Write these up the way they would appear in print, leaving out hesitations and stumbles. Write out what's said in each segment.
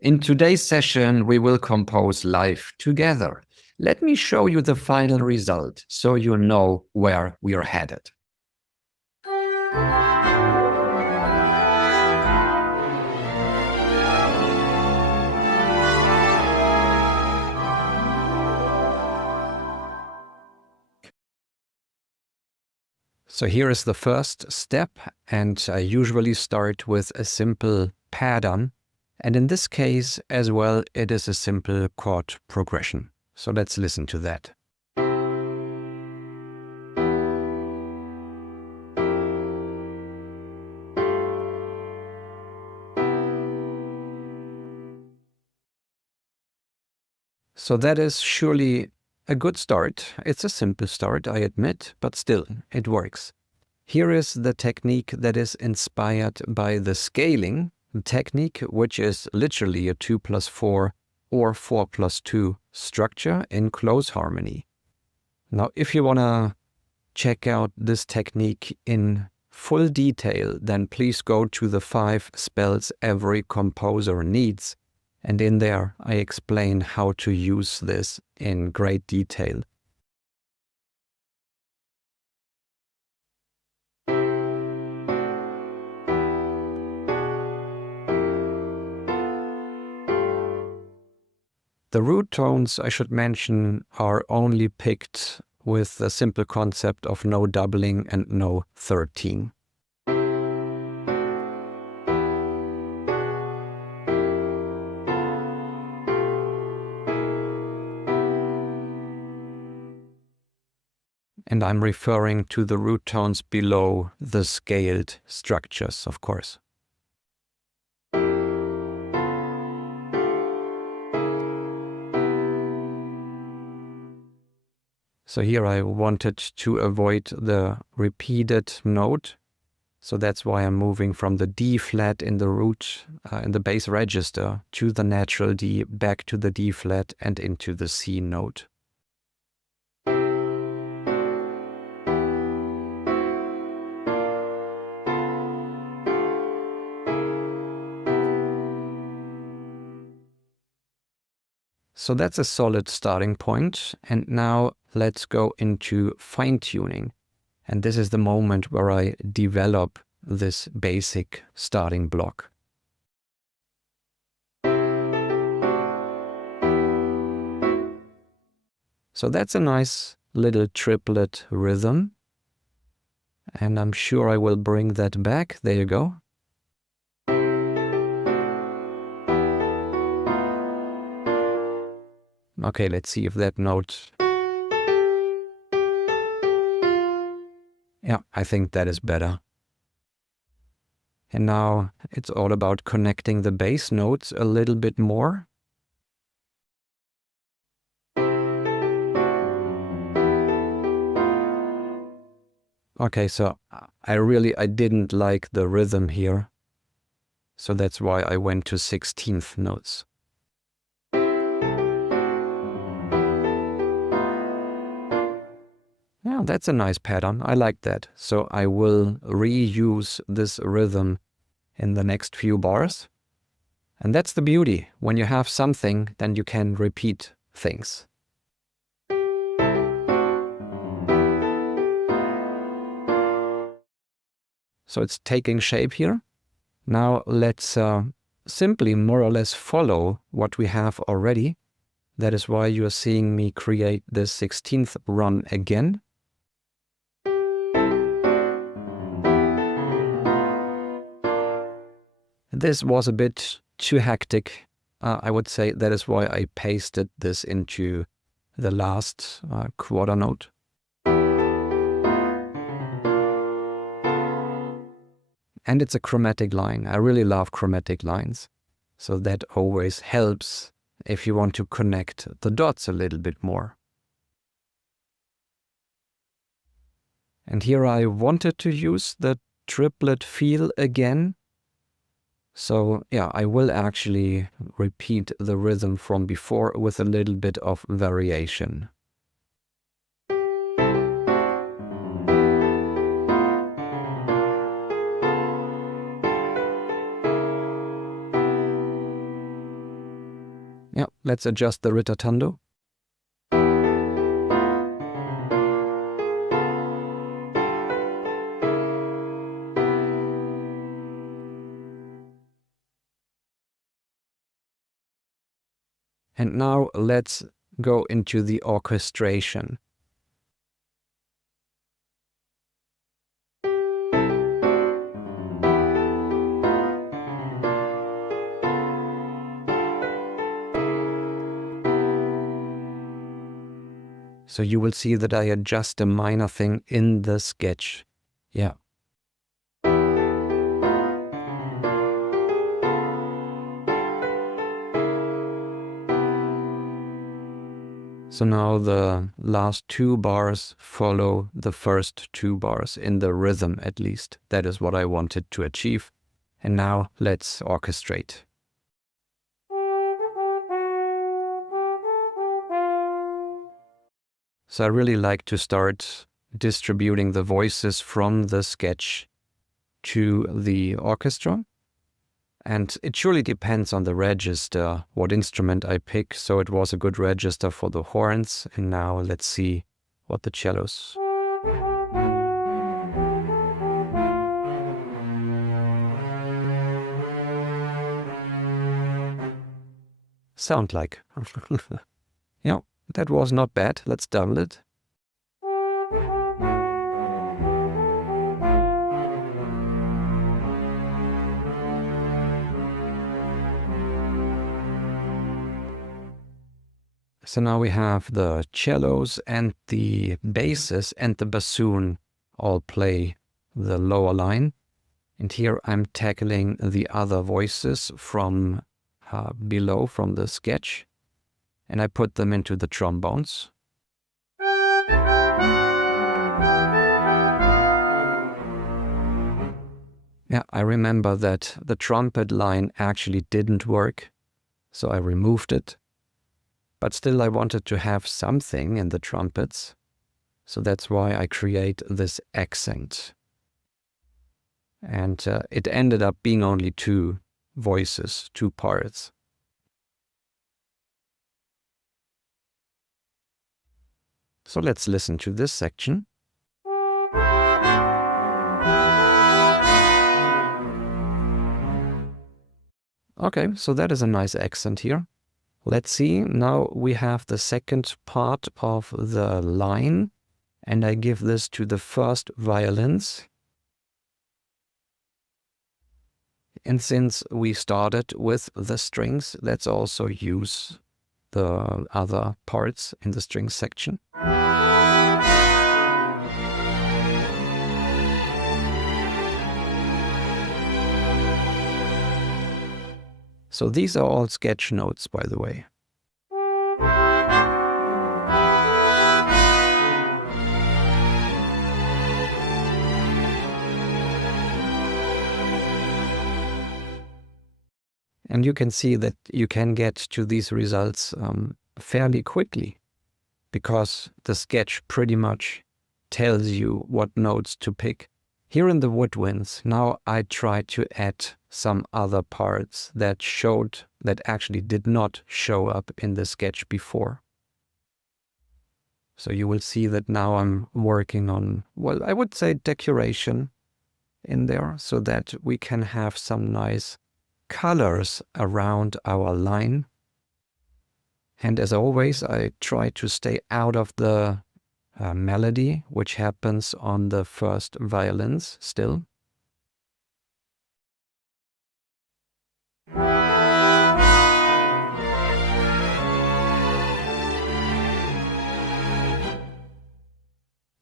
In today's session, we will compose live together. Let me show you the final result so you know where we are headed. So here is the first step, and I usually start with a simple pattern. And in this case as well, it is a simple chord progression. So let's listen to that. So that is surely a good start. It's a simple start, I admit, but still, it works. Here is the technique that is inspired by the scaling technique, which is literally a 2+4 or 4+2 structure in close harmony. Now, if you want to check out this technique in full detail, then please go to the 5 spells every composer needs. And in there, I explain how to use this in great detail. The root tones, I should mention, are only picked with the simple concept of no doubling and no 13. And I'm referring to the root tones below the scaled structures, of course. So here I wanted to avoid the repeated note. So that's why I'm moving from the D flat in the root, in the bass register, to the natural D, back to the D flat and into the C note. So that's a solid starting point. And now let's go into fine-tuning. And this is the moment where I develop this basic starting block. So that's a nice little triplet rhythm. And I'm sure I will bring that back. There you go. Okay, let's see if that note... Yeah, I think that is better. And now it's all about connecting the bass notes a little bit more. Okay, so I didn't like the rhythm here. So that's why I went to 16th notes. Yeah, that's a nice pattern. I like that. So I will reuse this rhythm in the next few bars. And that's the beauty. When you have something, then you can repeat things. So it's taking shape here. Now let's simply more or less follow what we have already. That is why you are seeing me create this 16th run again. This was a bit too hectic. I would say that is why I pasted this into the last quarter note. And it's a chromatic line. I really love chromatic lines. So that always helps if you want to connect the dots a little bit more. And here I wanted to use the triplet feel again. So yeah, I will actually repeat the rhythm from before with a little bit of variation. Yeah, let's adjust the ritardando. And now let's go into the orchestration. So you will see that I adjust a minor thing in the sketch. Yeah. So now the last two bars follow the first two bars in the rhythm, at least. That is what I wanted to achieve. And now let's orchestrate. So I really like to start distributing the voices from the sketch to the orchestra. And it surely depends on the register, what instrument I pick. So it was a good register for the horns. And now let's see what the cellos sound like. Yeah, that was not bad. Let's double it. So now we have the cellos and the basses and the bassoon all play the lower line. And here I'm tackling the other voices from below, from the sketch. And I put them into the trombones. Yeah, I remember that the trumpet line actually didn't work, so I removed it. But still I wanted to have something in the trumpets, so that's why I create this accent. And it ended up being only two voices, two parts. So let's listen to this section. Okay, so that is a nice accent here. Let's see, now we have the second part of the line, and I give this to the first violins. And since we started with the strings, let's also use the other parts in the string section. So these are all sketch notes, by the way. And you can see that you can get to these results fairly quickly, because the sketch pretty much tells you what notes to pick. Here in the woodwinds, now I try to add some other parts that actually did not show up in the sketch before. So you will see that now I'm working on, well, I would say decoration in there, so that we can have some nice colors around our line. And as always, I try to stay out of the melody, which happens on the first violins still.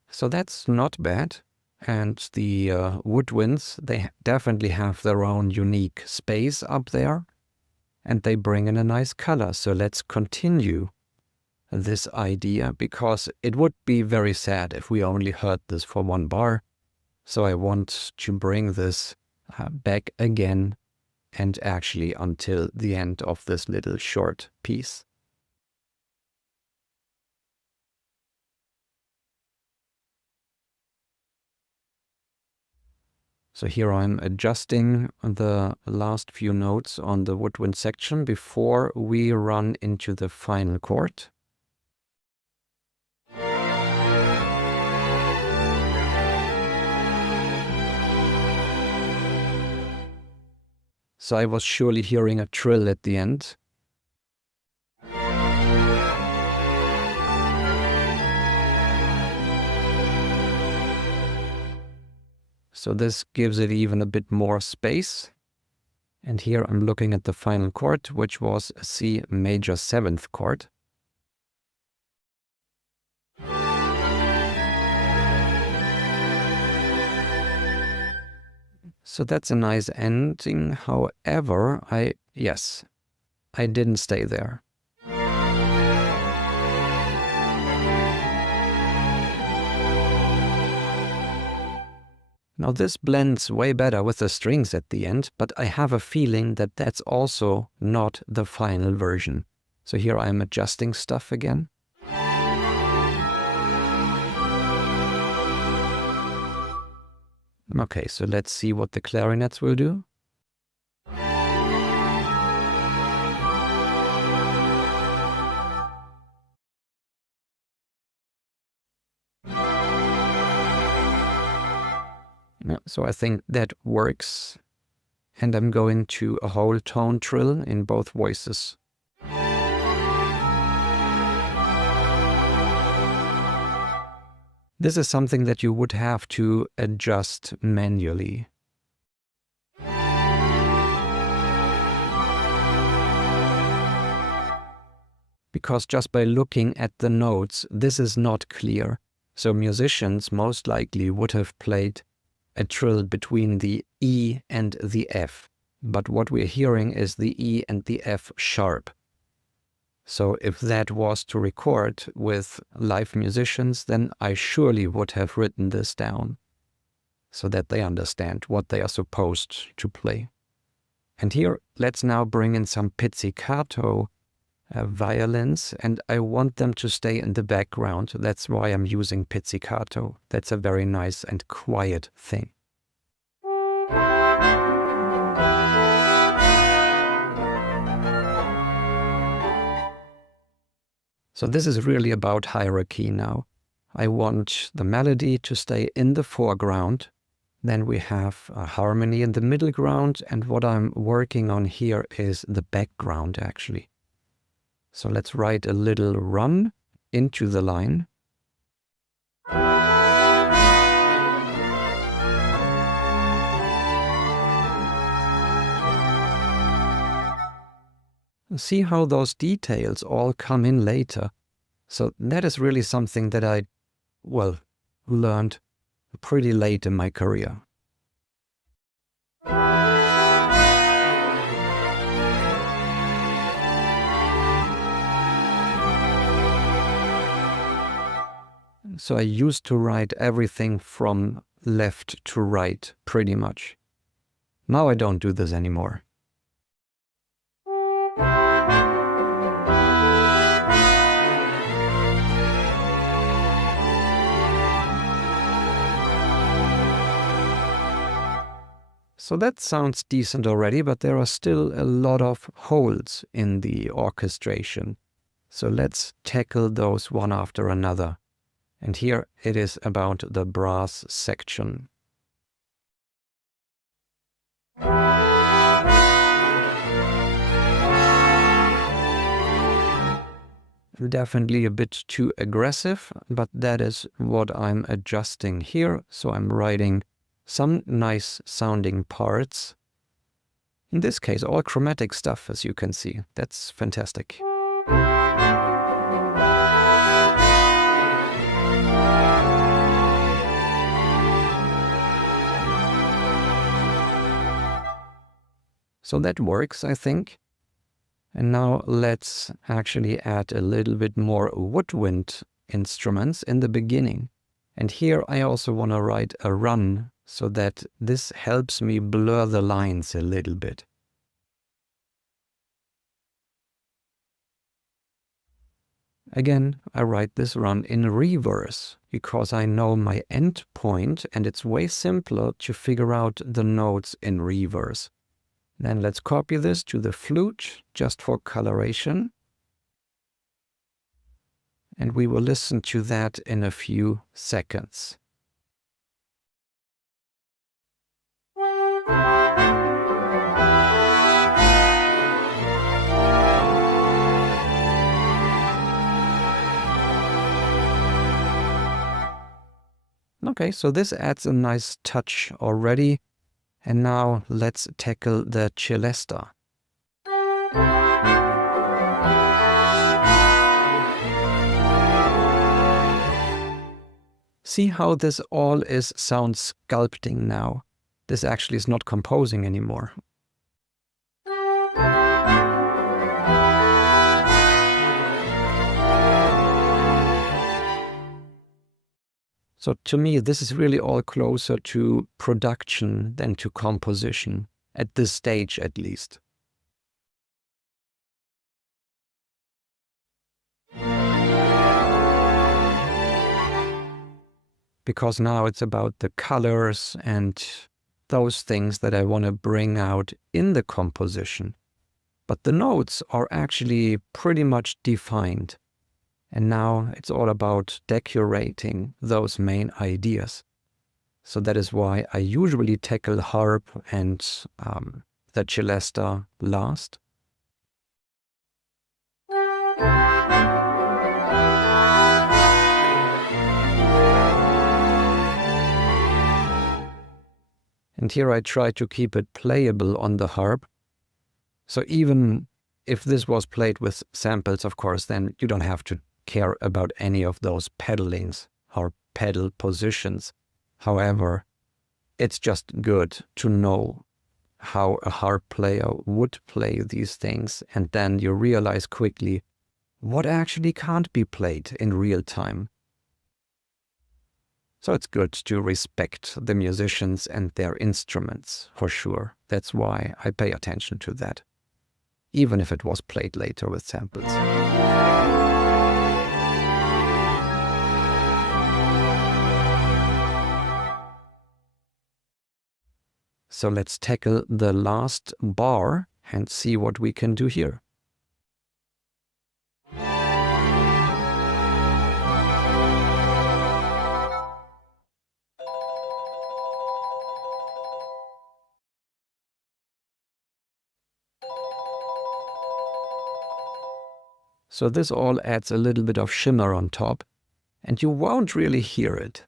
So that's not bad. And the woodwinds, they definitely have their own unique space up there. And they bring in a nice color. So let's continue this idea, because it would be very sad if we only heard this for one bar. So I want to bring this back again, and actually until the end of this little short piece. So here I'm adjusting the last few notes on the woodwind section before we run into the final chord. So I was surely hearing a trill at the end. So this gives it even a bit more space. And here I'm looking at the final chord, which was a C major 7th chord. So that's a nice ending. However, I didn't stay there. Now this blends way better with the strings at the end, but I have a feeling that that's also not the final version. So here I'm adjusting stuff again. Okay, so let's see what the clarinets will do. Yeah, so I think that works. And I'm going to a whole tone trill in both voices. This is something that you would have to adjust manually. Because just by looking at the notes, this is not clear. So musicians most likely would have played a trill between the E and the F. But what we're hearing is the E and the F sharp. So if that was to record with live musicians, then I surely would have written this down so that they understand what they are supposed to play. And here, let's now bring in some pizzicato violins, and I want them to stay in the background. That's why I'm using pizzicato. That's a very nice and quiet thing. So this is really about hierarchy now. I want the melody to stay in the foreground. Then we have a harmony in the middle ground, and what I'm working on here is the background actually. So let's write a little run into the line. See how those details all come in later. So that is really something that I, learned pretty late in my career. So I used to write everything from left to right, pretty much. Now I don't do this anymore. So that sounds decent already, but there are still a lot of holes in the orchestration. So let's tackle those one after another. And here it is about the brass section. Definitely a bit too aggressive, but that is what I'm adjusting here. So I'm writing some nice sounding parts. In this case, all chromatic stuff, as you can see. That's fantastic. So that works, I think. And now let's actually add a little bit more woodwind instruments in the beginning. And here I also want to write a run so that this helps me blur the lines a little bit. Again, I write this run in reverse because I know my end point and it's way simpler to figure out the notes in reverse. Then let's copy this to the flute just for coloration. And we will listen to that in a few seconds. Okay, so this adds a nice touch already. And now let's tackle the celesta. See how this all is sound sculpting now. This actually is not composing anymore. So to me, this is really all closer to production than to composition, at this stage at least. Because now it's about the colors and those things that I want to bring out in the composition. But the notes are actually pretty much defined. And now it's all about decorating those main ideas. So that is why I usually tackle harp and the celesta last. And here I try to keep it playable on the harp. So even if this was played with samples, of course, then you don't have to care about any of those pedalings or pedal positions. However, it's just good to know how a harp player would play these things, and then you realize quickly what actually can't be played in real time. So it's good to respect the musicians and their instruments, for sure. That's why I pay attention to that, even if it was played later with samples. So let's tackle the last bar and see what we can do here. So this all adds a little bit of shimmer on top, and you won't really hear it.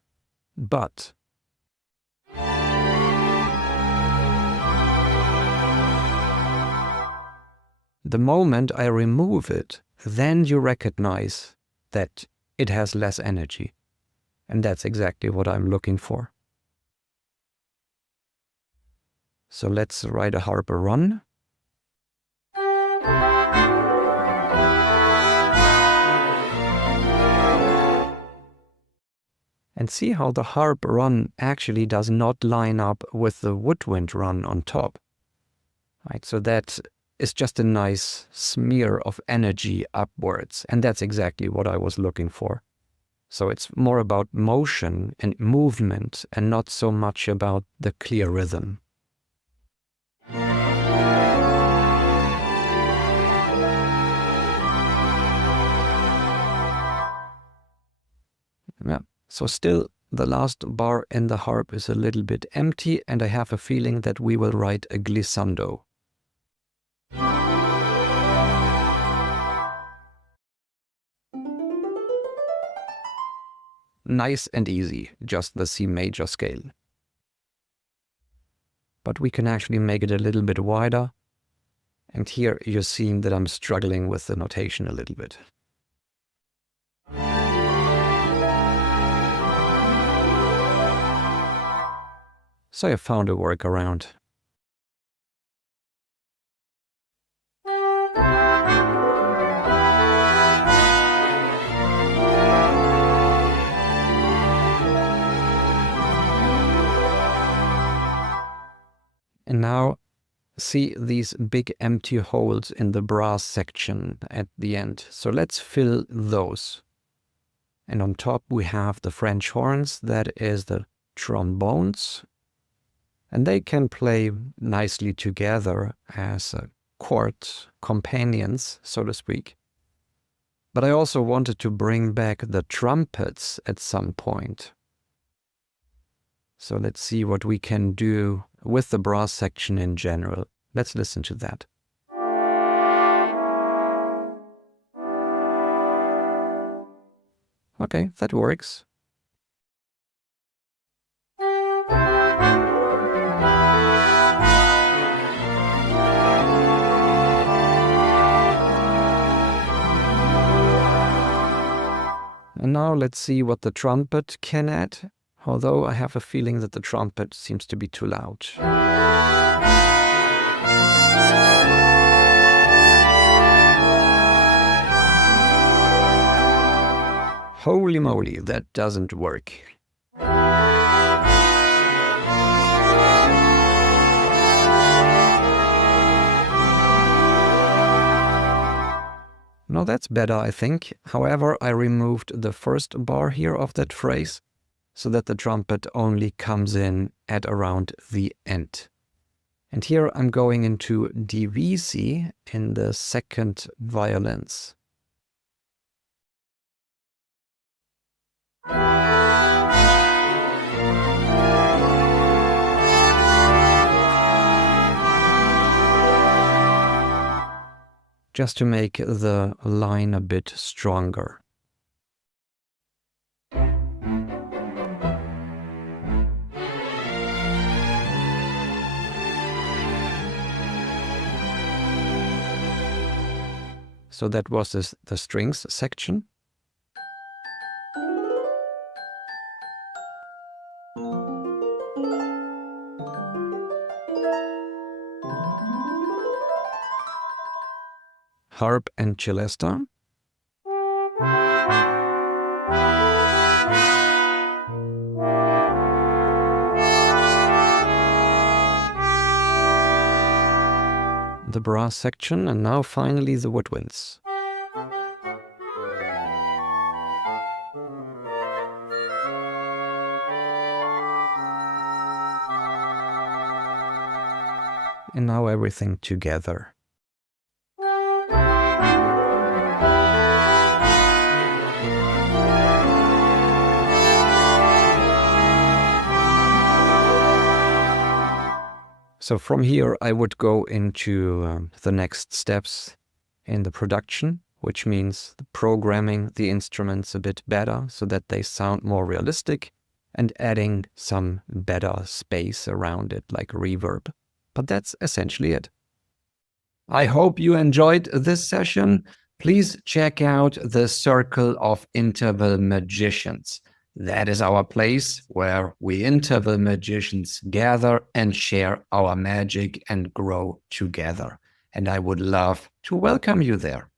But the moment I remove it, then you recognize that it has less energy. And that's exactly what I'm looking for. So let's write a harp run. And see how the harp run actually does not line up with the woodwind run on top. Right, so that is just a nice smear of energy upwards, and that's exactly what I was looking for. So it's more about motion and movement and not so much about the clear rhythm. Yeah. So still, the last bar in the harp is a little bit empty, and I have a feeling that we will write a glissando. Nice and easy, just the C major scale. But we can actually make it a little bit wider, and here you're seeing that I'm struggling with the notation a little bit. So I found a workaround. And now see these big empty holes in the brass section at the end. So let's fill those. And on top we have the French horns, that is the trombones. And they can play nicely together as chord companions, so to speak. But I also wanted to bring back the trumpets at some point. So let's see what we can do with the brass section in general. Let's listen to that. Okay, that works. And now let's see what the trumpet can add, although I have a feeling that the trumpet seems to be too loud. Holy moly, that doesn't work. Now that's better, I think. However, I removed the first bar here of that phrase so that the trumpet only comes in at around the end. And here I'm going into DVC in the second violins. Just to make the line a bit stronger. So that was the strings section. Harp and celesta. The brass section, and now finally the woodwinds. And now everything together. So from here I would go into the next steps in the production, which means programming the instruments a bit better so that they sound more realistic and adding some better space around it, like reverb. But that's essentially it. I hope you enjoyed this session. Please check out the Circle of Interval Magicians. That is our place where we interval magicians gather and share our magic and grow together. And I would love to welcome you there.